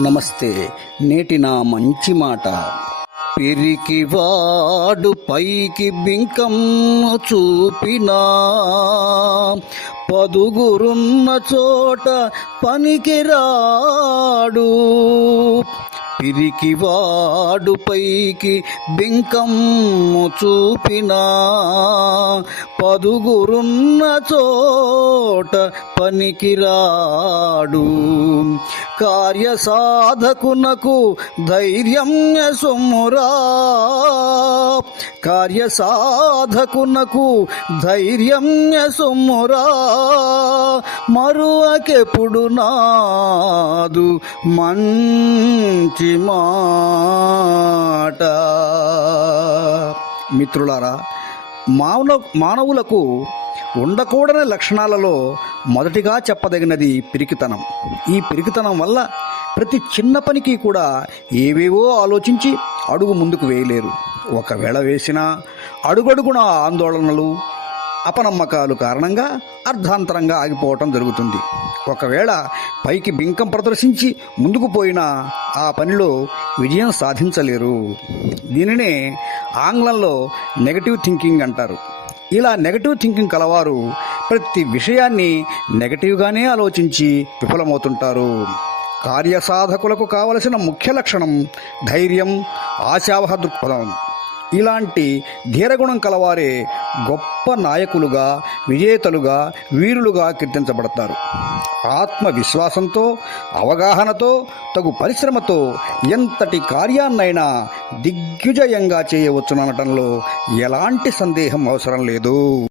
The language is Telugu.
నమస్తే. నేటి నా మంచి మాట. పిరికివాడు పైకి బింకం చూపినా. పదుగురున్న చోట పనికిరాడు. పిరికివాడు పైకి బింకమ్ము చూపినా. పదుగురున్న చోట పనికిరాడు. కార్యసాధకునకు ధైర్యం సొమ్మురా. కార్యసాధకునకు ధైర్యం సొమ్మురా. మరువకెప్పుడు నాదు మంచి మాట. మిత్రులారా మానవ మానవులకు ఉండకూడని లక్షణాలలో మొదటిగా చెప్పదగినది పిరికితనం. ఈ పిరికితనం వల్ల ప్రతి చిన్న పనికి కూడా ఏవేవో ఆలోచించి అడుగు ముందుకు వేయలేరు. ఒకవేళ వేసినా అడుగడుగున ఆందోళనలు అపనమ్మకాలు కారణంగా అర్ధాంతరంగా ఆగిపోవటం జరుగుతుంది. ఒకవేళ పైకి బింకం ప్రదర్శించి ముందుకు పోయినా ఆ పనిలో విజయం సాధించలేరు. దీనినే ఆంగ్లంలో నెగటివ్ థింకింగ్ అంటారు. ఇలా నెగటివ్ థింకింగ్ కలవారు ప్రతి విషయాన్ని నెగటివ్గానే ఆలోచించి విఫలమవుతుంటారు. కార్యసాధకులకు కావలసిన ముఖ్య లక్షణం ధైర్యం ఆశావహ దృక్పథం. ఇలాంటి ధీరగుణం కలవారే గొప్ప నాయకులుగా విజేతలుగా వీరులుగా కీర్తించబడతారు. ఆత్మవిశ్వాసంతో అవగాహనతో తగు పరిశ్రమతో ఎంతటి కార్యాన్నైనా దిగ్విజయంగా చేయవచ్చునటంలో ఎలాంటి సందేహం అవసరం లేదు.